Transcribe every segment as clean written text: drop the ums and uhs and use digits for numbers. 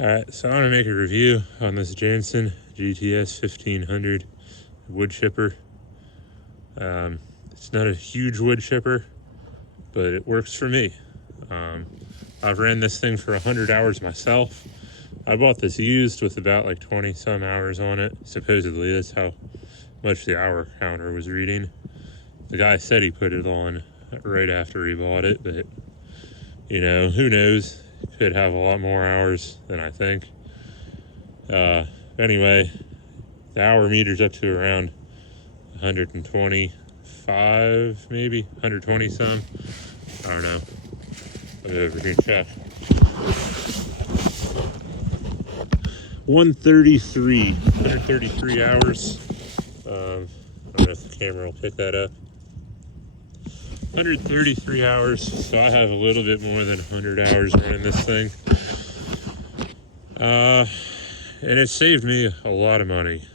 Alright, so I want to make a review on this Jansen GTS-1500 wood chipper. It's not a huge wood chipper, but it works for me. I've ran this thing for 100 hours myself. I bought this used with about like 20 some hours on it. Supposedly that's how much the hour counter was reading. The guy said he put it on right after he bought it, but you know, who knows? Could have a lot more hours than I think. Anyway, the hour meter's up to around 125, maybe 120 some. I don't know. I'll go over here and check. 133 hours. I don't know if the camera will pick that up. 133 hours, so I have a little bit more than 100 hours running this thing. And it saved me a lot of money.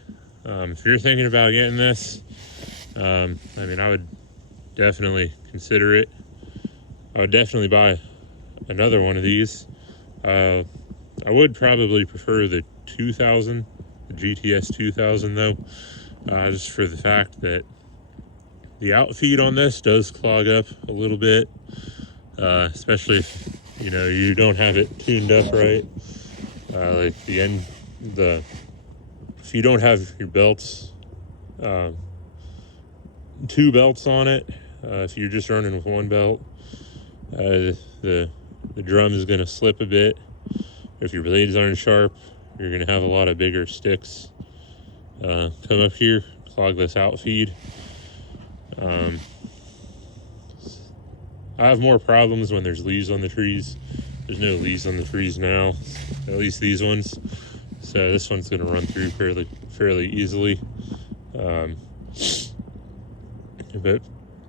If you're thinking about getting this, I mean, I would definitely consider it. I would definitely buy another one of these. I would probably prefer the 2000, the GTS 2000 though, just for the fact that the outfeed on this does clog up a little bit, especially if you don't have it tuned up right. Like if you don't have your belts, two belts on it, if you're just running with one belt, the drum is going to slip a bit. If your blades aren't sharp, you're going to have a lot of bigger sticks come up here, clog this outfeed. I have more problems when there's leaves on the trees. There's no leaves on the trees now, at least these ones. So this one's going to run through fairly easily. But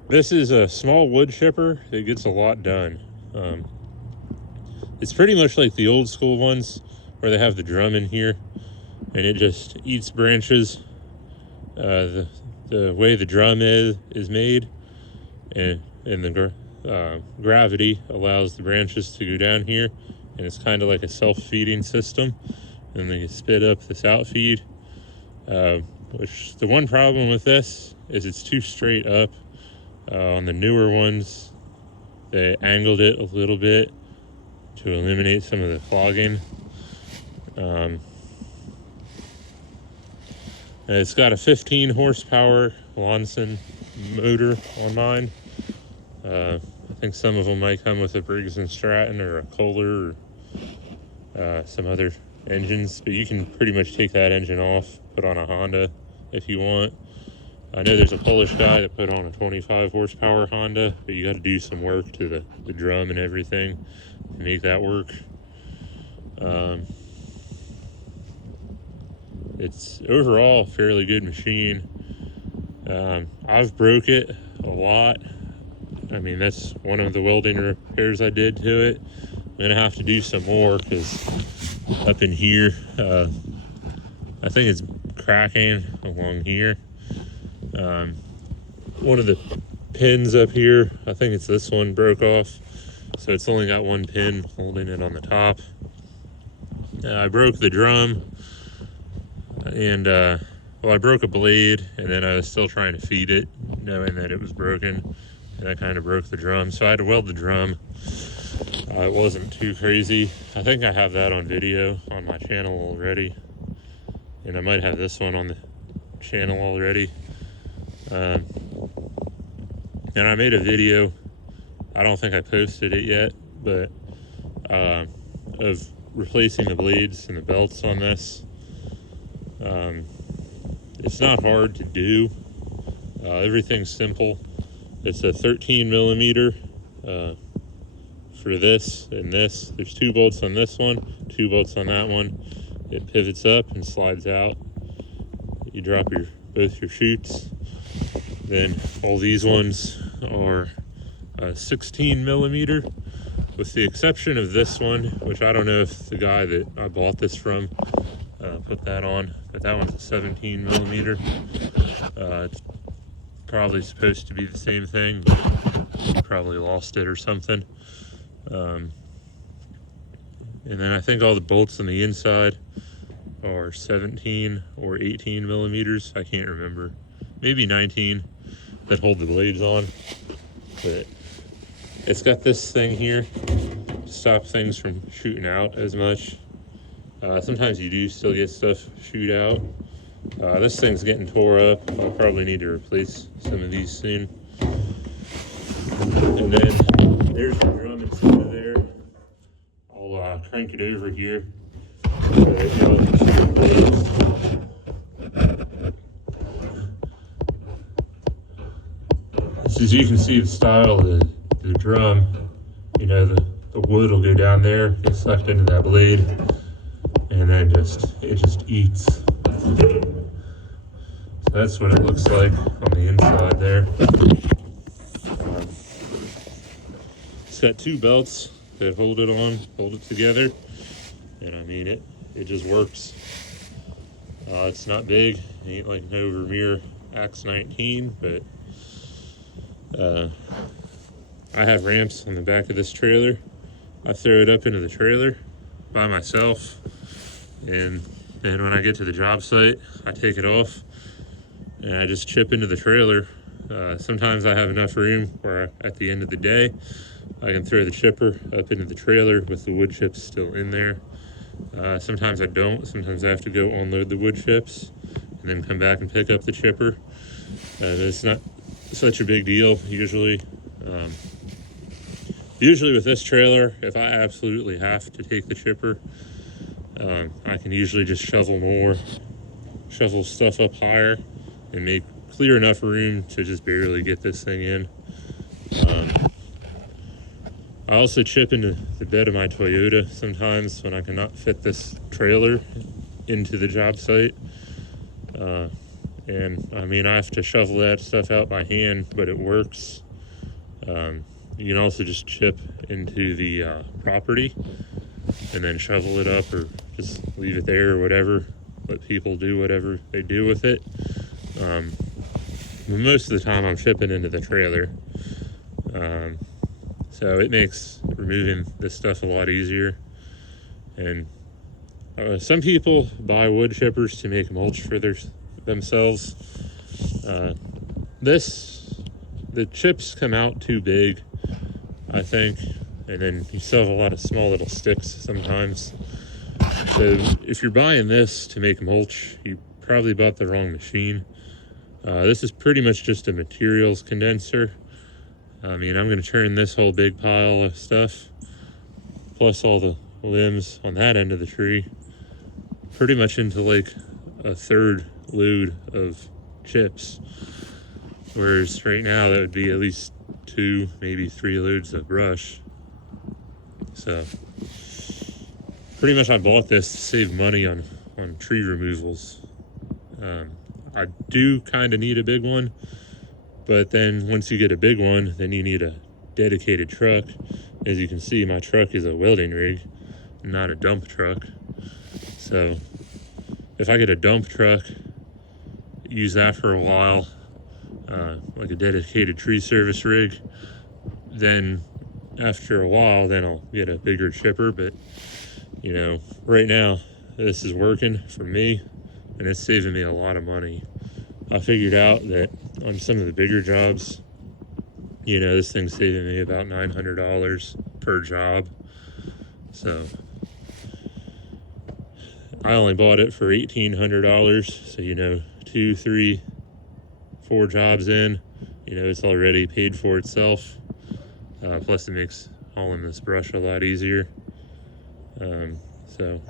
this is a small wood chipper that gets a lot done. It's pretty much like the old school ones where they have the drum in here and it just eats branches. The way the drum is made, and the gravity allows the branches to go down here, and it's kind of like a self-feeding system, and they spit up this outfeed. Which the one problem with this is it's too straight up. On the newer ones, they angled it a little bit to eliminate some of the clogging. It's got a 15 horsepower Jansen motor on mine. I think some of them might come with a Briggs & Stratton or a Kohler or some other engines, but you can pretty much take that engine off, put on a Honda if you want. I know there's a Polish guy that put on a 25 horsepower Honda, but you got to do some work to the drum and everything to make that work. It's overall a fairly good machine. I've broke it a lot. I mean, that's one of the welding repairs I did to it. I'm gonna have to do some more because up in here, I think it's cracking along here. One of the pins up here, I think it's this one, broke off. So it's only got one pin holding it on the top. I broke the drum. And I broke a blade, and then I was still trying to feed it, knowing that it was broken, and I kind of broke the drum, so I had to weld the drum. It wasn't too crazy. I think I have that on video on my channel already, and I might have this one on the channel already. And I made a video, I don't think I posted it yet, but of replacing the blades and the belts on this. It's not hard to do. Everything's simple. It's a 13 millimeter for this and this. There's 2 bolts on this one, 2 bolts on that one. It pivots up and slides out. You drop both your chutes. Then all these ones are 16 millimeter, with the exception of this one, which I don't know if the guy that I bought this from put that on, but that one's a 17 millimeter. It's probably supposed to be the same thing, but you probably lost it or something. And then I think all the bolts on the inside are 17 or 18 millimeters. I can't remember. Maybe 19 that hold the blades on. But it's got this thing here to stop things from shooting out as much. Sometimes you do still get stuff shoot out. This thing's getting tore up. I'll probably need to replace some of these soon. And then there's the drum inside of there. I'll crank it over here so that y'all can see the blades. So as you can see the style of the drum, you know, the wood will go down there, get sucked into that blade, and then it just eats. So that's what it looks like on the inside there. It's got two belts that hold it together, and I mean it just works. It's not big, it ain't like no Vermeer Axe 19, but I have ramps on the back of this trailer. I throw it up into the trailer by myself, and then when I get to the job site, I take it off and I just chip into the trailer. Sometimes I have enough room where at the end of the day, I can throw the chipper up into the trailer with the wood chips still in there. Sometimes I don't. Sometimes I have to go unload the wood chips and then come back and pick up the chipper. It's not such a big deal usually. Usually with this trailer, if I absolutely have to take the chipper, I can usually just shovel stuff up higher and make clear enough room to just barely get this thing in. I also chip into the bed of my Toyota sometimes when I cannot fit this trailer into the job site. And I mean, I have to shovel that stuff out by hand, but it works. You can also just chip into the property and then shovel it up, or just leave it there or whatever. Let people do whatever they do with it. But most of the time I'm chipping into the trailer. So it makes removing this stuff a lot easier. And some people buy wood chippers to make mulch for themselves. The chips come out too big, I think, and then you still have a lot of small little sticks sometimes. So if you're buying this to make mulch, you probably bought the wrong machine. This is pretty much just a materials condenser. I mean, I'm going to turn this whole big pile of stuff, plus all the limbs on that end of the tree, pretty much into like a third load of chips. Whereas right now that would be at least 2, maybe 3 loads of brush. So pretty much I bought this to save money on tree removals. I do kind of need a big one, but then once you get a big one, then you need a dedicated truck. As you can see, my truck is a welding rig, not a dump truck. So if I get a dump truck, use that for a while, like a dedicated tree service rig, then after a while, then I'll get a bigger chipper. But you know, right now this is working for me and it's saving me a lot of money. I figured out that on some of the bigger jobs, you know, this thing's saving me about $900 per job. So I only bought it for $1,800. So, you know, 2, 3, 4 jobs in, you know, it's already paid for itself. Plus it makes hauling this brush a lot easier. So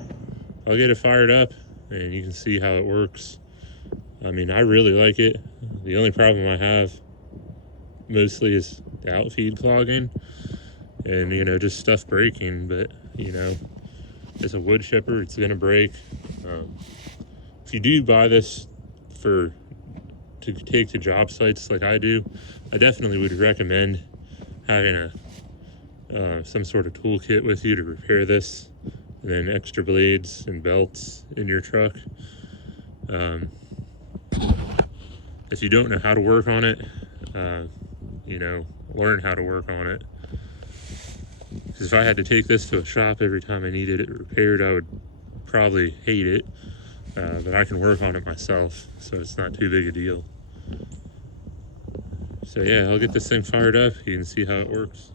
I'll get it fired up and you can see how it works. I mean, I really like it. The only problem I have mostly is the outfeed clogging and, you know, just stuff breaking. But, you know, it's a wood chipper, it's going to break. If you do buy this to take to job sites like I do, I definitely would recommend having some sort of toolkit with you to repair this, and then extra blades and belts in your truck. If you don't know how to work on it, you know, learn how to work on it. because if I had to take this to a shop every time I needed it repaired, I would probably hate it. But I can work on it myself, so it's not too big a deal. So yeah, I'll get this thing fired up. You can see how it works.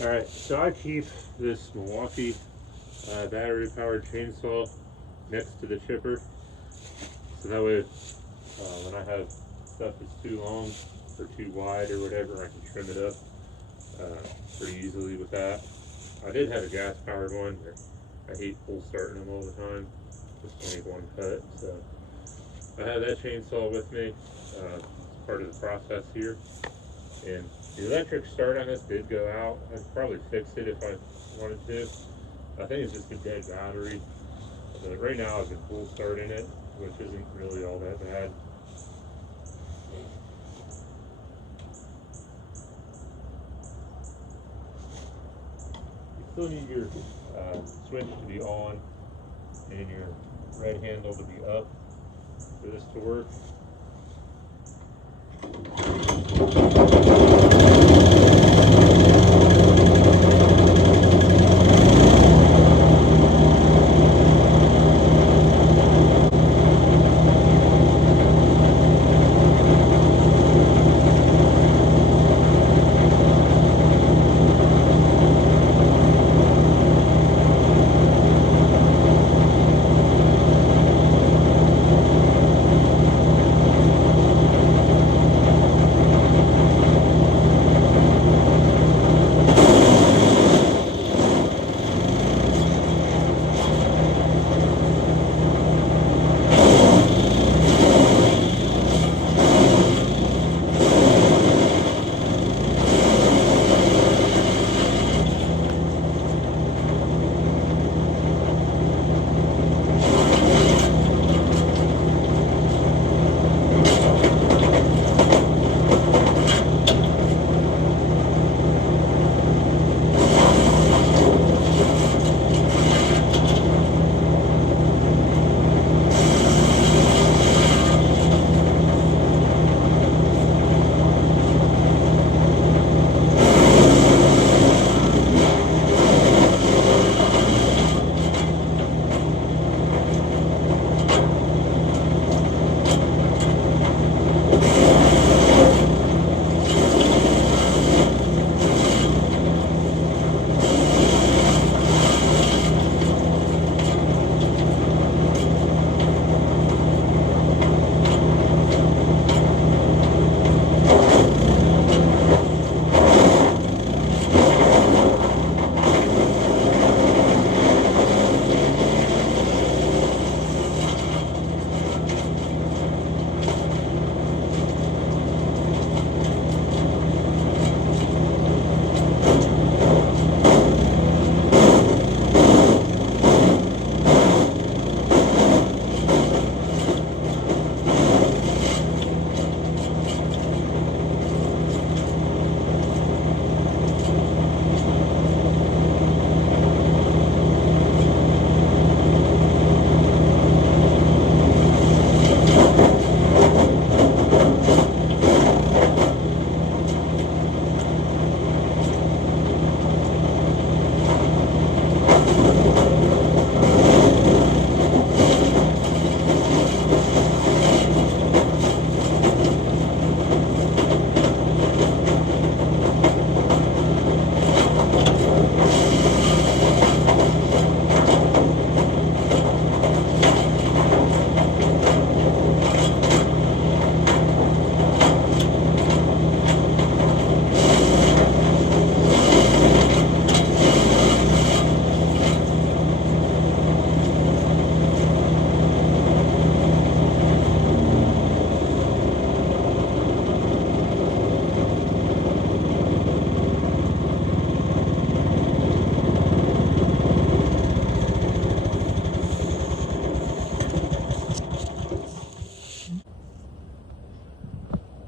Alright, so I keep this Milwaukee battery powered chainsaw next to the chipper, so that way when I have stuff that's too long or too wide or whatever, I can trim it up pretty easily with that. I did have a gas powered one, but I hate full starting them all the time, just to make one cut. So I have that chainsaw with me. It's part of the process here. And the electric start on this did go out. I'd probably fix it if I wanted to. I think it's just a dead battery. But right now I've been full starting it, which isn't really all that bad. You still need your switch to be on and your red handle to be up for this to work.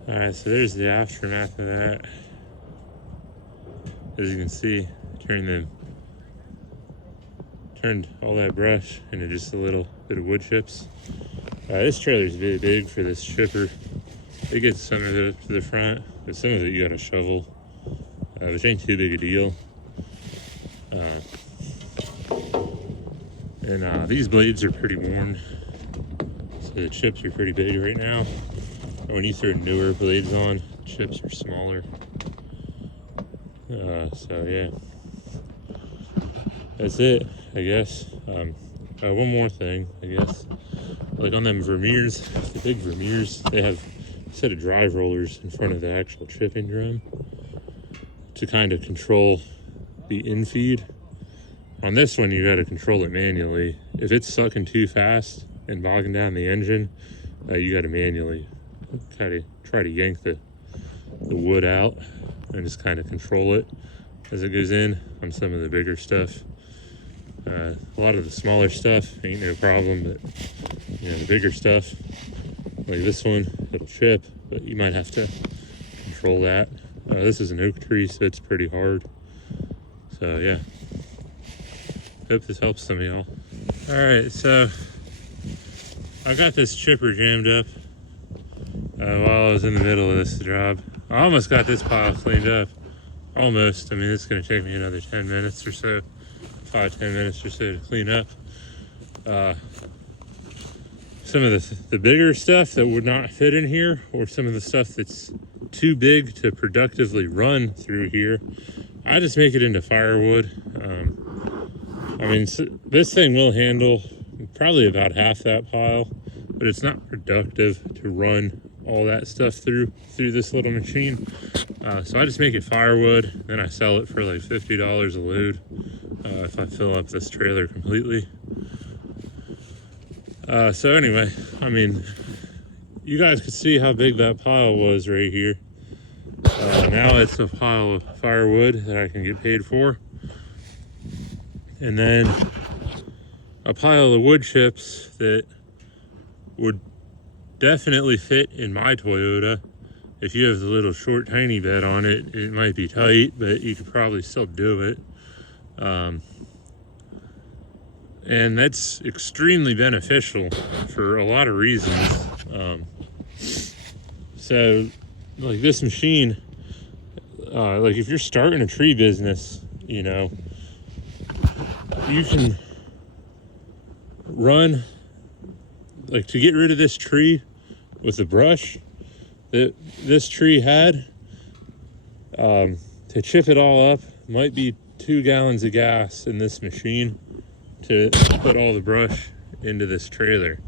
Alright, so there's the aftermath of that. As you can see, turned all that brush into just a little bit of wood chips. This trailer's really big for this chipper. It gets some of it to the front, but some of it you gotta shovel, which ain't too big a deal. And these blades are pretty worn, so the chips are pretty big right now. When you throw newer blades on, chips are smaller. So yeah, that's it, I guess. One more thing, I guess. Like on them Vermeers, the big Vermeers, they have a set of drive rollers in front of the actual chipping drum to kind of control the infeed. On this one, you got to control it manually. If it's sucking too fast and bogging down the engine, you got to manually try to yank the wood out and just kind of control it as it goes in on some of the bigger stuff. A lot of the smaller stuff ain't no problem, but the bigger stuff, like this one, it'll chip, but you might have to control that. This is an oak tree, so it's pretty hard. So yeah, hope this helps some of y'all. All right, so I got this chipper jammed up while I was in the middle of this job. I almost got this pile cleaned up. Almost. I mean, it's going to take me another 10 minutes or so, 5-10 minutes or so to clean up. Some of the bigger stuff that would not fit in here, or some of the stuff that's too big to productively run through here, I just make it into firewood. I mean, this thing will handle probably about half that pile, but it's not productive to run all that stuff through this little machine. So I just make it firewood, then I sell it for like $50 a load if I fill up this trailer completely. So anyway, I mean, you guys could see how big that pile was right here. Now it's a pile of firewood that I can get paid for. And then a pile of wood chips that would definitely fit in my Toyota. If you have the little short tiny bed on it, it might be tight, but you could probably still do it. And that's extremely beneficial for a lot of reasons. So like this machine, like if you're starting a tree business, you can run, like to get rid of this tree with the brush that this tree had, to chip it all up might be 2 gallons of gas in this machine to put all the brush into this trailer.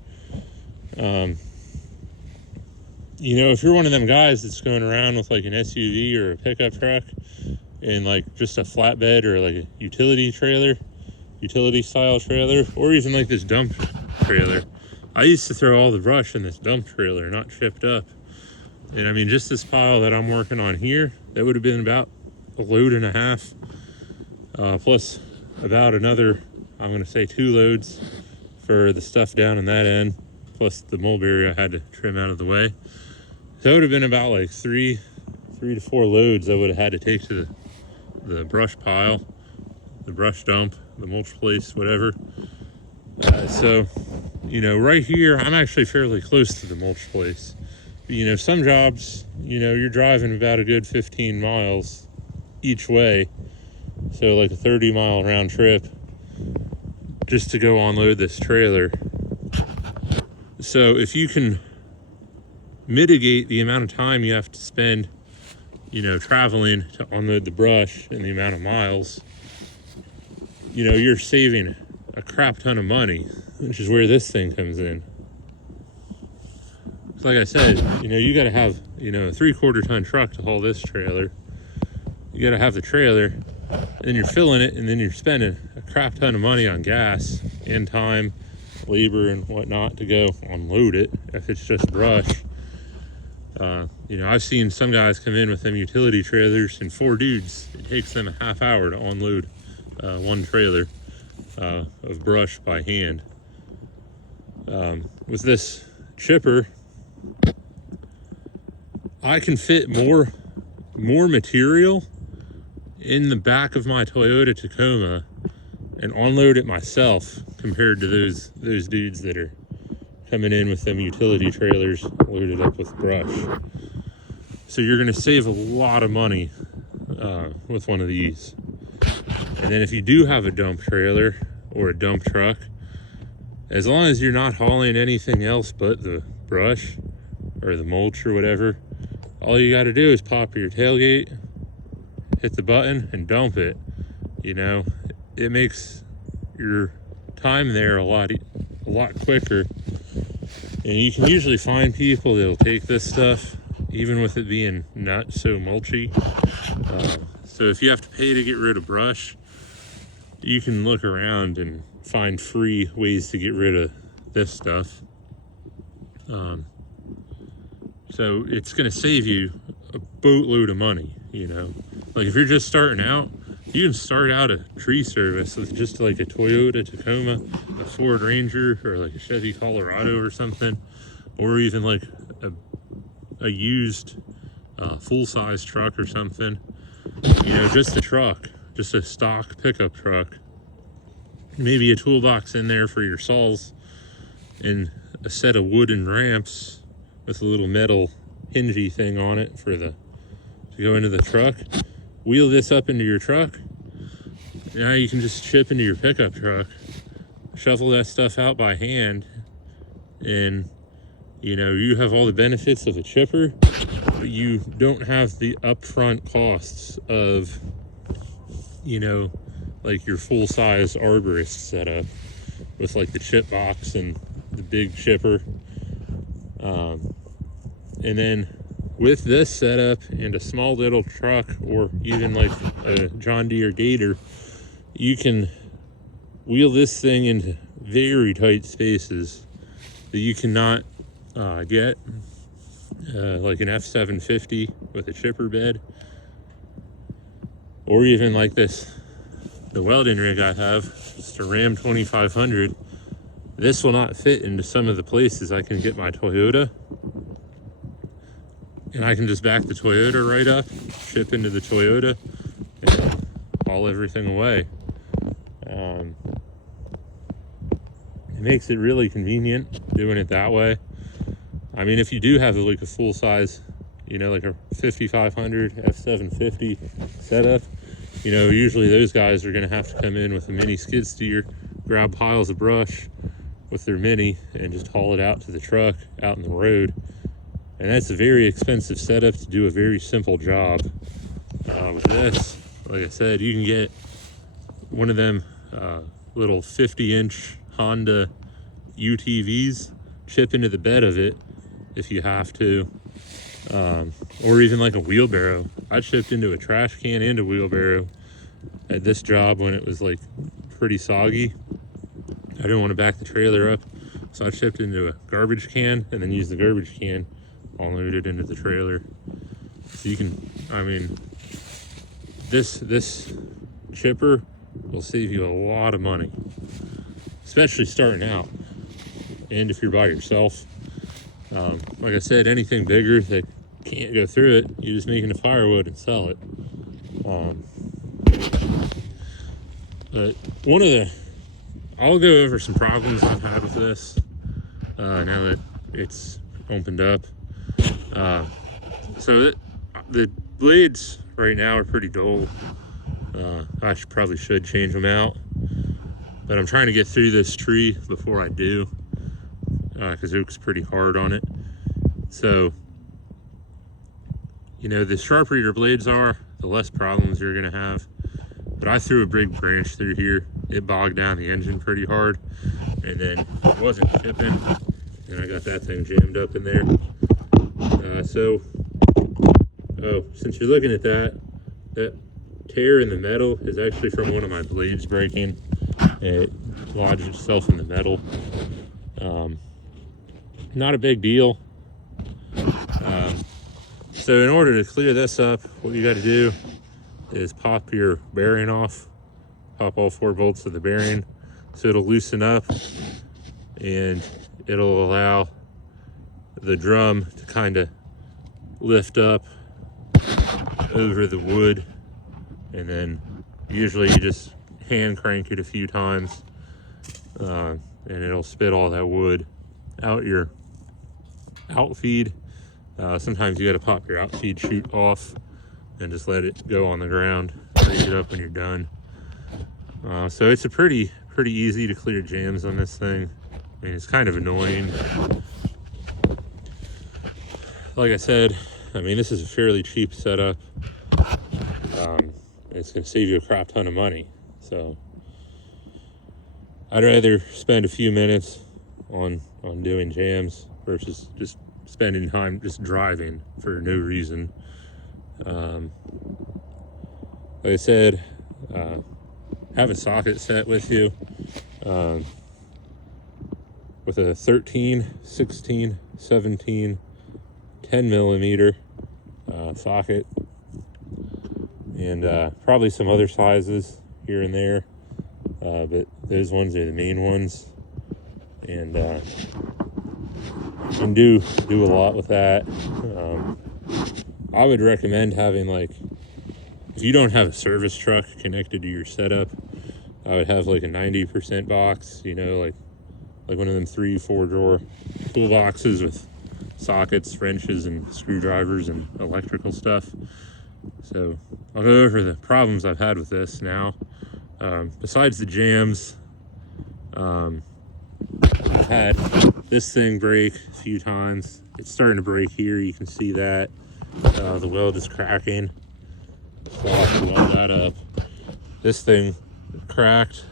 If you're one of them guys that's going around with like an SUV or a pickup truck and like just a flatbed or like a utility style trailer, or even like this dump trailer, I used to throw all the brush in this dump trailer, not chipped up. And I mean, just this pile that I'm working on here, that would have been about a load and a half, plus about another, I'm going to say 2 loads for the stuff down in that end, plus the mulberry I had to trim out of the way. So it would have been about like 3 to 4 loads I would have had to take to the brush pile, the brush dump, the mulch place, whatever. So right here, I'm actually fairly close to the mulch place. But, some jobs, you're driving about a good 15 miles each way. So like a 30-mile round trip just to go unload this trailer. So if you can mitigate the amount of time you have to spend, traveling to unload the brush and the amount of miles, you're saving a crap ton of money, which is where this thing comes in. Like I said, you got to have, a 3/4 ton truck to haul this trailer. You got to have the trailer, and then you're filling it, and then you're spending a crap ton of money on gas and time, labor, and whatnot to go unload it if it's just brush. I've seen some guys come in with them utility trailers, and 4 dudes, it takes them a half hour to unload one trailer of brush by hand. With this chipper, I can fit more material in the back of my Toyota Tacoma and unload it myself compared to those dudes that are coming in with them utility trailers loaded up with brush. So you're going to save a lot of money with one of these. And then if you do have a dump trailer or a dump truck, as long as you're not hauling anything else but the brush or the mulch or whatever, all you got to do is pop your tailgate, hit the button, and dump it. You know, it makes your time there a lot quicker. And you can usually find people that'll take this stuff, even with it being not so mulchy. So if you have to pay to get rid of brush, you can look around and find free ways to get rid of this stuff. So it's going to save you a boatload of money, you know. Like if you're just starting out, you can start out a tree service with just like a Toyota Tacoma, a Ford Ranger, or like a Chevy Colorado or something, or even like a used full-size truck or something. You know, just a truck, just a stock pickup truck. Maybe a toolbox in there for your saws and a set of wooden ramps with a little metal hingey thing on it to go into the truck. Wheel this up into your truck. Now you can just chip into your pickup truck, shuffle that stuff out by hand, and you know, you have all the benefits of a chipper, but you don't have the upfront costs of, you know, like your full-size arborist setup with like the chip box and the big chipper. And then with this setup and a small little truck, or even like a John Deere Gator, you can wheel this thing into very tight spaces that you cannot get like an F750 with a chipper bed, or even like the welding rig I have, just a Ram 2500. This will not fit into some of the places I can get my Toyota, and I can just back the Toyota right up, ship into the Toyota, and haul everything away. It makes it really convenient doing it that way. I mean, if you do have like a full size, you know, like a 5500 F750 setup, you know, usually those guys are going to have to come in with a mini skid steer, grab piles of brush with their mini, and just haul it out to the truck out in the road. And that's a very expensive setup to do a very simple job. With this, like I said, you can get one of them little 50-inch Honda UTVs, chip into the bed of it if you have to, or even like a wheelbarrow. I chipped into a trash can and a wheelbarrow at this job when it was like pretty soggy. I didn't want to back the trailer up, so I chipped into a garbage can and then used the garbage can, unload it into the trailer. So you can, I mean, this chipper will save you a lot of money, especially starting out. And if you're by yourself, like I said, anything bigger that can't go through it, you just make it into firewood and sell it. But I'll go over some problems I've had with this now that it's opened up. So the blades right now are pretty dull. I probably should change them out, but I'm trying to get through this tree before I do, because oak's pretty hard on it. So, you know, the sharper your blades are, the less problems you're gonna have. But I threw a big branch through here. It bogged down the engine pretty hard, and then it wasn't shipping, and I got that thing jammed up in there. Since you're looking at that tear in the metal is actually from one of my blades breaking. It lodged itself in the metal. Not a big deal. So in order to clear this up, what you got to do is pop your bearing off. Pop all 4 bolts of the bearing so it'll loosen up, and it'll allow the drum to kind of lift up over the wood, and then usually you just hand crank it a few times, and it'll spit all that wood out your outfeed. Sometimes you got to pop your outfeed chute off and just let it go on the ground. Break it up when you're done. So it's a pretty easy to clear jams on this thing. I mean, it's kind of annoying. Like I said, I mean, this is a fairly cheap setup. It's going to save you a crap ton of money. So I'd rather spend a few minutes on doing jams versus just spending time just driving for no reason. Like I said, have a socket set with you with a 13, 16, 17, 10 millimeter socket, and probably some other sizes here and there, but those ones are the main ones, and you can do a lot with that. I would recommend having, like, if you don't have a service truck connected to your setup, I would have like a 90% box, you know, like one of them 3-4 drawer toolboxes with sockets, wrenches, and screwdrivers and electrical stuff. So I'll go over the problems I've had with this now. Besides the jams, I've had this thing break a few times. It's starting to break here. You can see that the weld is cracking. So I'll have to weld that up. This thing cracked,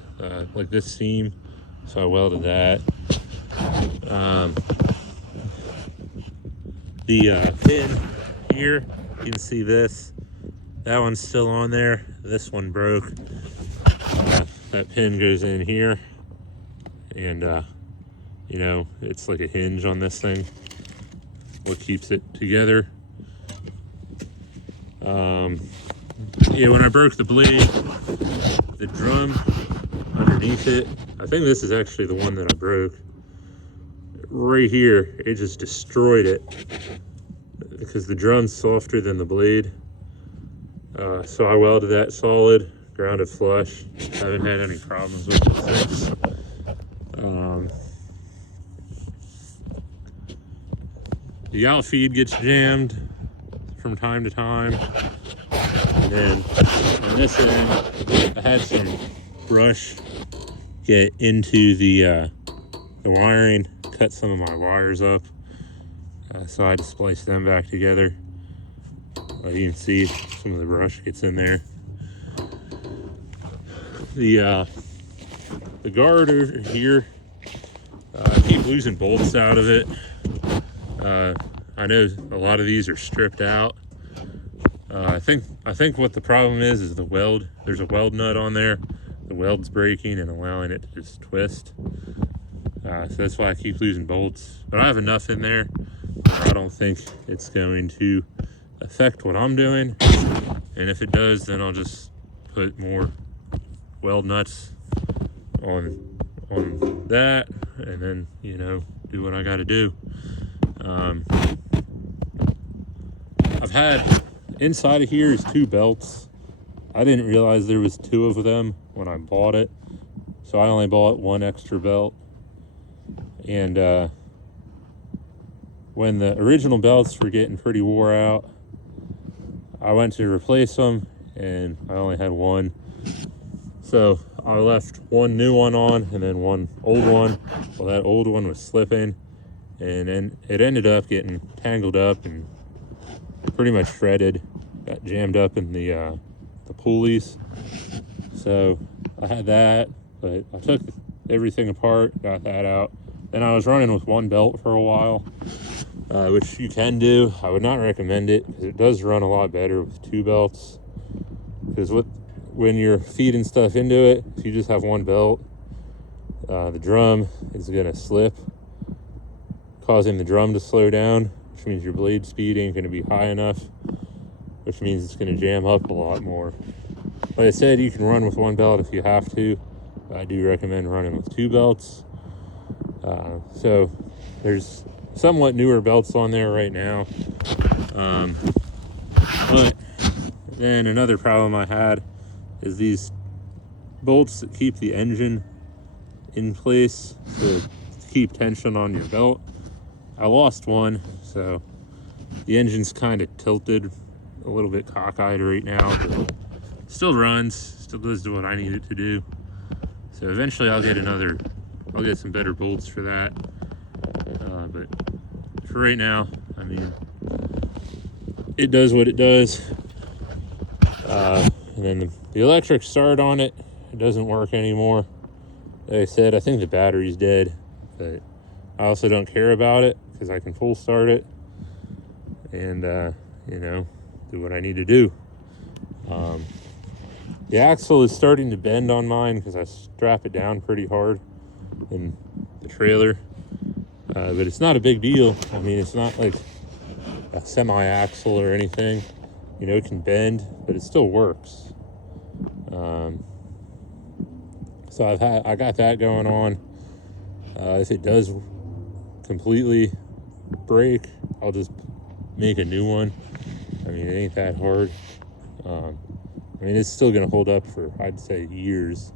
like this seam, so I welded that. The pin here, you can see this. That one's still on there. This one broke. That pin goes in here, and you know, it's like a hinge on this thing. What keeps it together. Yeah, when I broke the blade, the drum underneath it, I think this is actually the one that I broke. Right here, it just destroyed it because the drum's softer than the blade. So I welded that solid, grounded flush. Haven't had any problems with it since. The outfeed gets jammed from time to time. And then on this end, I had some brush get into the wiring, cut some of my wires up. So I had to splice them back together. You can see some of the brush gets in there. The guard over here, I keep losing bolts out of it. I know a lot of these are stripped out. I think what the problem is the weld. There's a weld nut on there. The weld's breaking and allowing it to just twist. So that's why I keep losing bolts. But I have enough in there. I don't think it's going to affect what I'm doing. And if it does, then I'll just put more weld nuts on that, and then, you know, do what I got to do. I've had inside of here is 2 belts. I didn't realize there was 2 of them when I bought it, so I only bought 1 extra belt. And when the original belts were getting pretty wore out, I went to replace them, and I only had 1. So I left 1 new one on and then 1 old one. Well, that old one was slipping, and then it ended up getting tangled up and pretty much shredded. Got jammed up in the pulleys. So I had that, but I took everything apart, got that out. Then I was running with 1 belt for a while, which you can do. I would not recommend it because it does run a lot better with 2 belts. Because when you're feeding stuff into it, if you just have 1 belt, the drum is going to slip, causing the drum to slow down, which means your blade speed ain't going to be high enough, which means it's going to jam up a lot more. Like I said, you can run with 1 belt if you have to. I do recommend running with 2 belts. So there's somewhat newer belts on there right now. But then another problem I had is these bolts that keep the engine in place, so to keep tension on your belt. I lost one, so the engine's kind of tilted, a little bit cockeyed right now, but still runs, still does what I need it to do. So eventually I'll get some better bolts for that. But for right now, I mean, it does what it does. And then the electric start on it, it doesn't work anymore. Like I said, I think the battery's dead, but I also don't care about it because I can full start it and, you know, do what I need to do. The axle is starting to bend on mine because I strap it down pretty hard in the trailer, but it's not a big deal. I mean, it's not like a semi-axle or anything. You know, it can bend, but it still works. So I got that going on. If it does completely break, I'll just make a new one. I mean, it ain't that hard. I mean, it's still gonna hold up for, I'd say, years,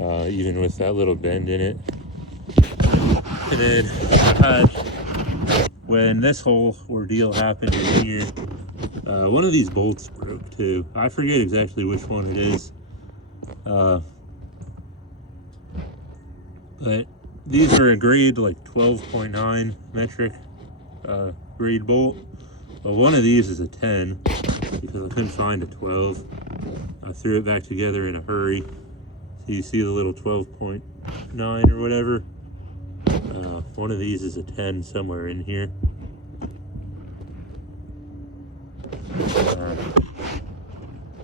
even with that little bend in it. And then when this whole ordeal happened in here, one of these bolts broke too. I forget exactly which one it is. But these are a grade like 12.9 metric grade bolt. Well, one of these is a 10 because I couldn't find a 12. I threw it back together in a hurry. So you see the little 12.9 or whatever. One of these is a 10 somewhere in here.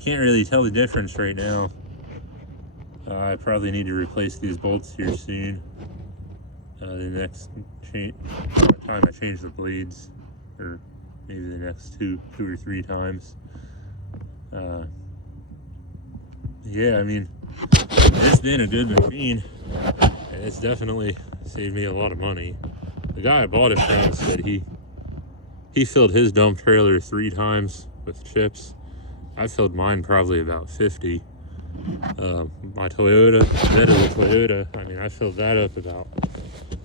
Can't really tell the difference right now. I probably need to replace these bolts here soon. The next time I change the blades, or maybe the next two or three times. Yeah, I mean, it's been a good machine, and it's definitely saved me a lot of money. The guy I bought it from said he filled his dump trailer 3 times with chips. I filled mine probably about 50. My Toyota, that is a Toyota, I mean, I filled that up about,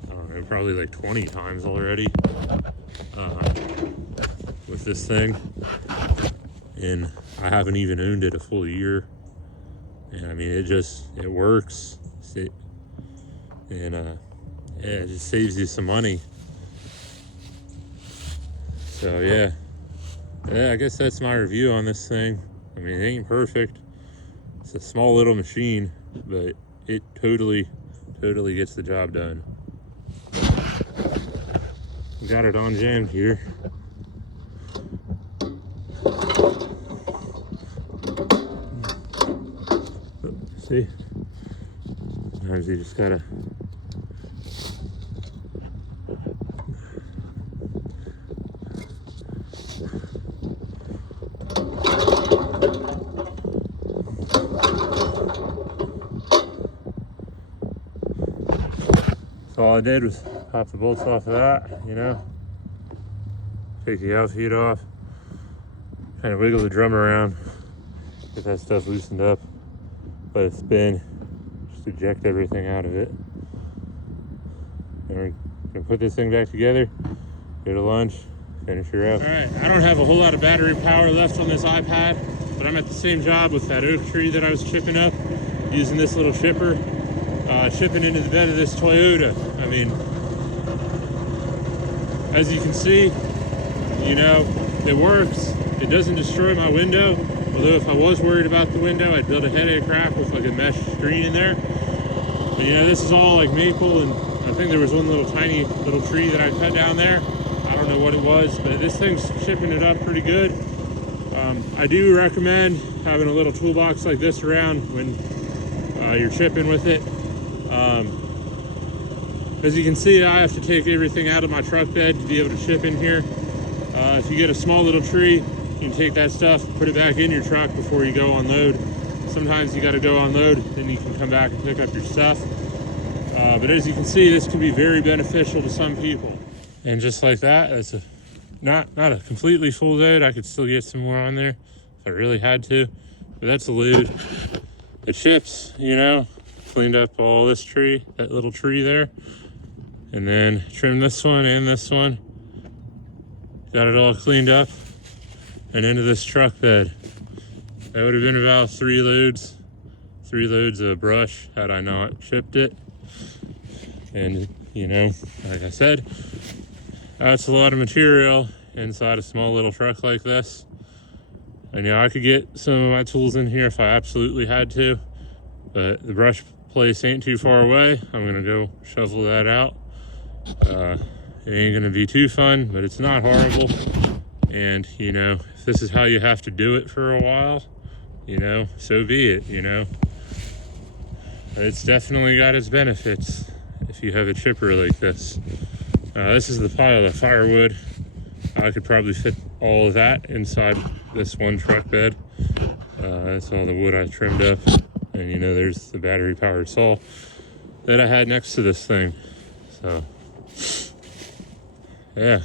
I don't know, probably like 20 times already with this thing. And I haven't even owned it a full year. And I mean, it works. Yeah, it just saves you some money. So yeah, I guess that's my review on this thing. I mean, it ain't perfect. It's a small little machine, but it totally gets the job done. We got it on jammed here. See? Sometimes you just gotta So all I did was pop the bolts off of that, you know, take the outfeed off, kind of wiggle the drum around, get that stuff loosened up, let it spin, just eject everything out of it. And we're gonna put this thing back together, go to lunch, finish her up. All right, I don't have a whole lot of battery power left on this iPad, but I'm at the same job with that oak tree that I was chipping up, using this little chipper. Chipping into the bed of this Toyota. I mean, as you can see, you know, it works. It doesn't destroy my window. Although if I was worried about the window, I'd build a headache crack with like a mesh screen in there. But you know, this is all like maple, and I think there was one tiny little tree that I cut down there. I don't know what it was, but this thing's chipping it up pretty good. I do recommend having a little toolbox like this around when you're chipping with it. As you can see, I have to take everything out of my truck bed to be able to chip in here. If you get a small little tree, you can take that stuff, put it back in your truck before you go unload. Sometimes you got to go unload, then you can come back and pick up your stuff. But as you can see, this can be very beneficial to some people. And just like that, it's not a completely full load. I could still get some more on there if I really had to, but that's a load. The chips, you know, cleaned up all this tree, that little tree there, and then trimmed this one and this one. Got it all cleaned up and into this truck bed. That would have been about 3 loads of brush had I not chipped it. And you know, like I said, that's a lot of material inside a small little truck like this. And I could get some of my tools in here if I absolutely had to, but the brush place ain't too far away. I'm gonna go shovel that out. It ain't gonna be too fun, but it's not horrible. And you know, if this is how you have to do it for a while, you know, so be it, you know. It's definitely got its benefits if you have a chipper like this. This is the pile of firewood. I could probably fit all of that inside this one truck bed. That's all the wood I trimmed up. And you know, there's the battery powered saw that I had next to this thing. So yeah,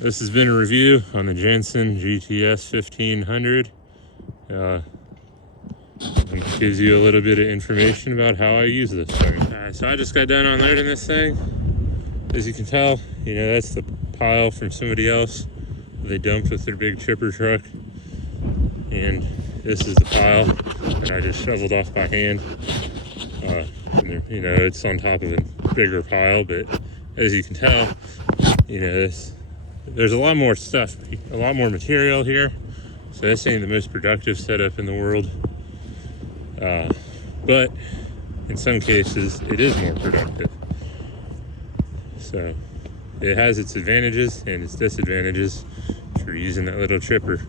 this has been a review on the Jansen GTS-1500. It gives you a little bit of information about how I use this thing. Alright, so I just got done unloading this thing. As you can tell, you know, that's the pile from somebody else they dumped with their big chipper truck. And this is the pile that I just shoveled off by hand. And you know, it's on top of a bigger pile, but as you can tell, you know, there's a lot more stuff, a lot more material here. So this ain't the most productive setup in the world. But in some cases, it is more productive. So it has its advantages and its disadvantages for using that little chipper.